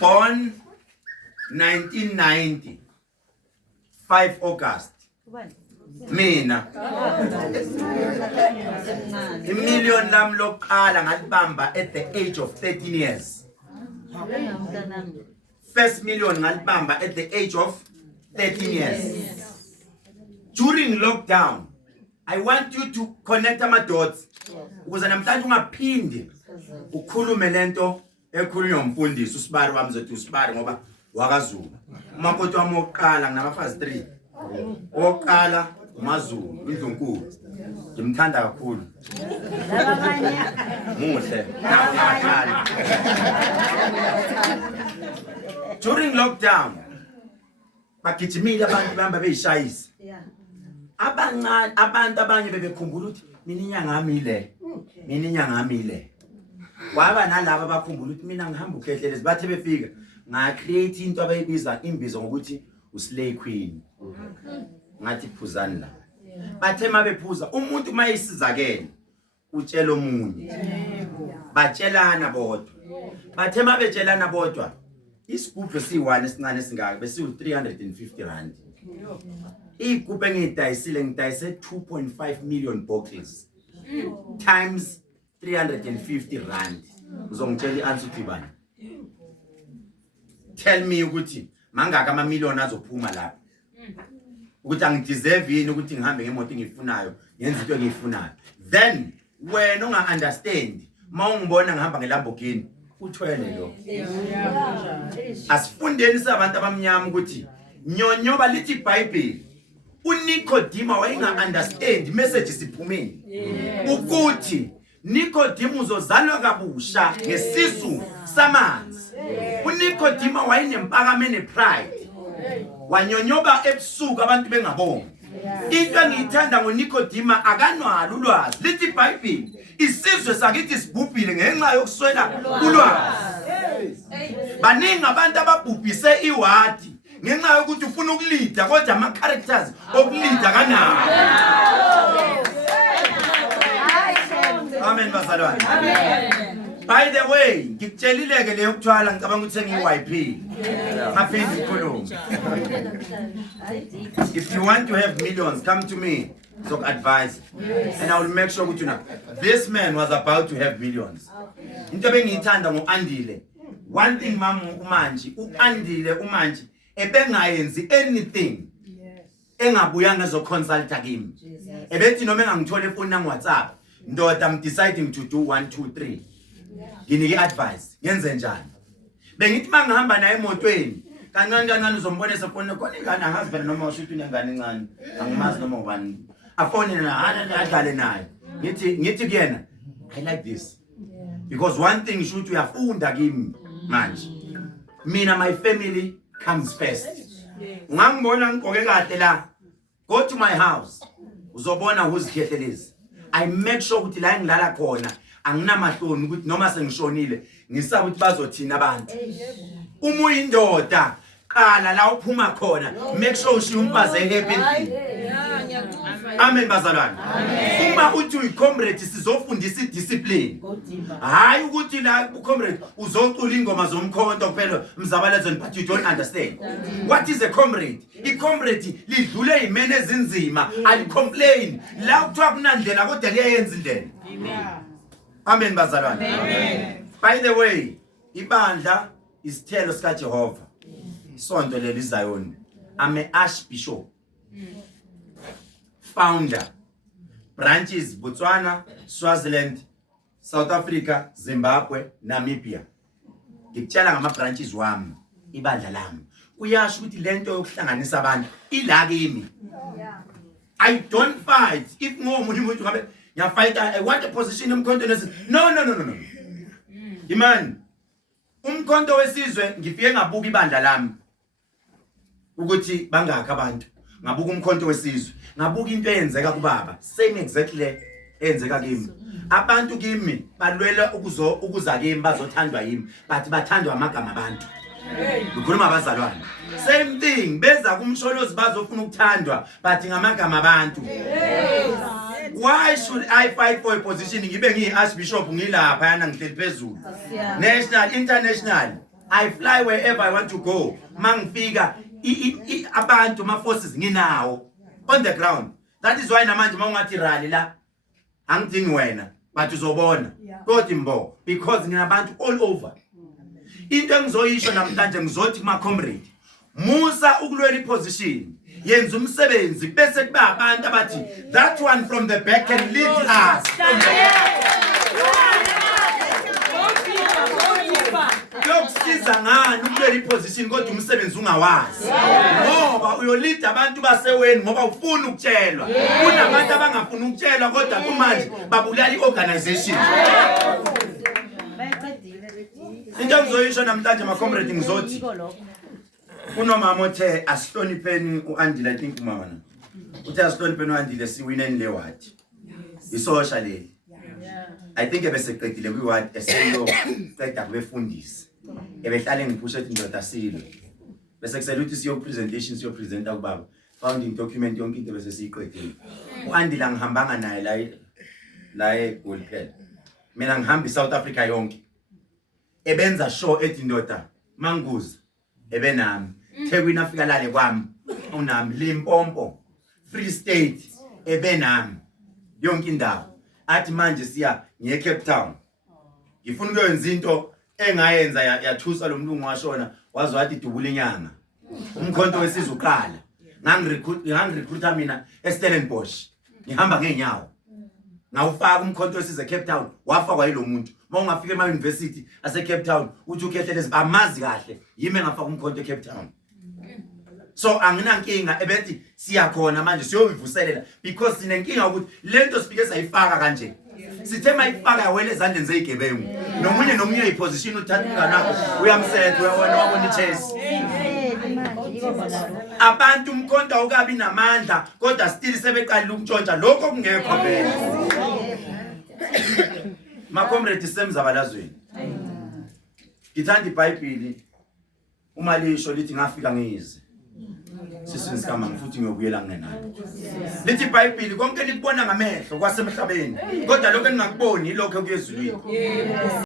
Born 1990, 5 August. Mina million lam loqala ngalibamba at the age of 13 years. First million ngalibamba at the age of 13 years. During lockdown, I want you to connect my dots. Because namhlanje ungaphindi ukhulume lento ekhulunywa umfundisi uSibari wami zethu uSibari ngoba wakaZulu. Umakoti wami oqala nginabafazi 3. Oqala uMaZulu indlunkulu. Ngimthanda kakhulu. Muhle. During lockdown, bagijimile abantu behamba beyishayisa. Abancane abantu abanye bebekhumbula ukuthi mina inyanga yami ile. Mina inyanga yami ile. Waba nalabo abakhumbula ukuthi mina ngihamba ukhehlelezi bathe befika nga create into abayibiza imbizo ngokuthi uslay queen. Ngathi phuzani la. Bathe mabephuza umuntu mayisizakene utshela omunye. Batshelana bodwa. Bathe mabetshelana bodwa isigubhu si1 esincane singaka bese u350 rand. Igubhu engidayisile ngidayise 2.5 million bottles times 350 rand. Uzongitshela ianswer uthi bani? Tell me ukuthi mangaka ama million azophuma lapha. Ukuthi angideserve yini ukuthi ngihambe ngemoto engiyifunayo, yenze into engiyifunayo. Then wena unga understand, mawungibona ngihamba ngeLamborghini, uthwele lo. Asifundeni sabantu abamnyama ukuthi nyonyoba lithi iBhayibheli. UNicodemus wayenga understand message siphumeni. Ukuthi Nicodemus uzozalwa kabusha ngesisu samanzi. UNicodemus wayenemphakamene pride. Wanyonyoba ebusuku abantu bengabonga. Into engiyithanda ngoNicodemus akanwalo ulwazi. Lithi iBhayibheli isizwe sakithi sibhubhile ngenxa yokuswela ulwazi. Baningi abantu ababhubhise iwadi ngenxa yokuthi ufuna ukulida kodwa ama characters okulida kanawo. Amen bazalwane. Amen. By the way, ngikutshelileke leyo kuthwala ngicabanga ukuthi ngiyiYP. Ngaphindi ikhuluma. If you want to have millions, come to me. So advise. And I will make sure ukuthi na this man was about to have millions. Into bengiyithanda ngoAndile. One thing manje, uAndile umanje ebengayenzi anything. Engabuyanga zo consulta kimi. Ebethi noma engangithola efoni na WhatsApp. Ndoda I'm deciding to do 1 2 3. Nginike advice yenze njani. Bengithi mangihamba naye emotweni kancane uzombona esefoni khona ingane angazi vele noma ushuthi unengane encane angimazi noma ubani afone na adlale naye ngithi kuyena I like this because one thing should uyafunda kimi manje mina my family comes first. Ngangibona ngigqoke kahle la go to my house uzobona uzikhehlelezi. I make sure ukuthi la ngilala khona anginamahloni ukuthi noma sengishonile ngisaba ukuthi bazothina abantu. Uma uyindoda qala la uphuma khona make sure ushiya umfazi happy. Amen bazalwane. Uma uthi uyicomrade sizofundisa idiscipline. Hayi ukuthi la ucomrade uzocula ingoma zomkhonto kuphela mzabalezweni but you don't understand. What is a comrade? Icomrade lidlule izimene ezinzima ali complain la kuthiwa kunandlela kodwa liyayenza indlela. Amen bazalwane. Amen. By the way, ibandla isithelo sika Jehova. Isonto leli Zion. I'm an archbishop. Founder. Branches Botswana, Swaziland, South Africa, Zimbabwe, Namibia. Ngikutshela ngama branches wami ibandla lami. Uyasho ukuthi lento yokuhlanganisa abantu ila kimi. I don't fight. If ngomunye umuntu ngabe fight, I want a position umkhonto nesizwe. No. Imani. Umkhonto wesizwe ngifike ngabuka ibandla lami. Ukuthi bangaka abantu. Ngabuka umkhonto wesizwe. Ngabuka into eyenzeka kubaba. Same exactly eyenzeka kimi. Abantu kimi balwela ukuza kimi bazothandwa yimi, but bathandwa amagama abantu. Ukhuluma abazalwane. Same thing, beza kumsholozi bazofuna ukuthandwa, but ngamagama abantu. Why should I fight for a position ngibe ngiyi-archbishop ngilapha yana ngihleli phezulu? National, international. I fly wherever I want to go. Mangifika abantu ma-forces nginawo on the ground. That is why namanje mawungathi rally la angidingi wena but uzobona. Kodwa mbo because nginabantu all over. Into engizoyisho namhlanje ngizothi kuma-comrade musa ukulwela iposition yenza umsebenzi bese kuba abantu abathi that one from the back can lead us. Yokusiza ngani ukulwela iposition kodwa umsebenzi ungawazi ngoba uyolida abantu baseweni ngoba ufuna ukutshelwa kunabantu abangafuni ukutshelwa kodwa kumanje babulala iorganization. Into engizoyisho namhlanje ma-comrade ngizothi unomama othe asihlonipheni u-Andile. I think umama uthe asihlonipheni u-Andile siwineni le ward isosha leli. I think ebeseqedile kwi-ward eseyoqeda kubefundisi ebehlale ngiphusha ethi ndoda silo bese kusela ukuthi siyo-presentation siyopresenta kubaba founding document yonke into bese siyiqedile. U-Andile ngihambanga naye la eGoli phela mina ngihamba i-South Africa yonke ebenza show ethi ndoda manguza ebenami Thekwini afika lale kwami unami Limpopo Free State ebenami yonke indawo athi manje siya ngiye Cape Town ngifuna ukwenza into engayenza yathusa lo mlungu washona wazi wathi dubula inyanga umkhonto wesizwe uqala ngangirecruiter mina eStellenbosch ngihamba ngeenyawo ngawufaka umkhonto wesizwe Cape Town wafakwa yilo muntu mawungafika ema-university ase-Cape Town uthi ukhethelezi bamazi kahle yimi engafaka umkhonto e-Cape Town. So anginankinga ebethi siyakhona manje siyoyivuselela because sinenkinga ukuthi lento sifike sayifaka kanje sithe mayifaka yawela ezandleni zeyigebengu nomunye iposition uthatha kanako uyamsetha uyabona wabona ichase abantu umkhonto awukabi namandla kodwa still sebeqalile ukuntshontsha lokho kungekho vele. Ma-comrade semzabalazweni ngithanda iBhayibheli uma lisho lithi ngafika ngize sisini sikamama futhi ngiyobuyela ngenani. Lithi iBhayibheli konke likubona ngamehlo kwasemhlabeni kodwa lokho engingakuboni yilokho kuyezulwini.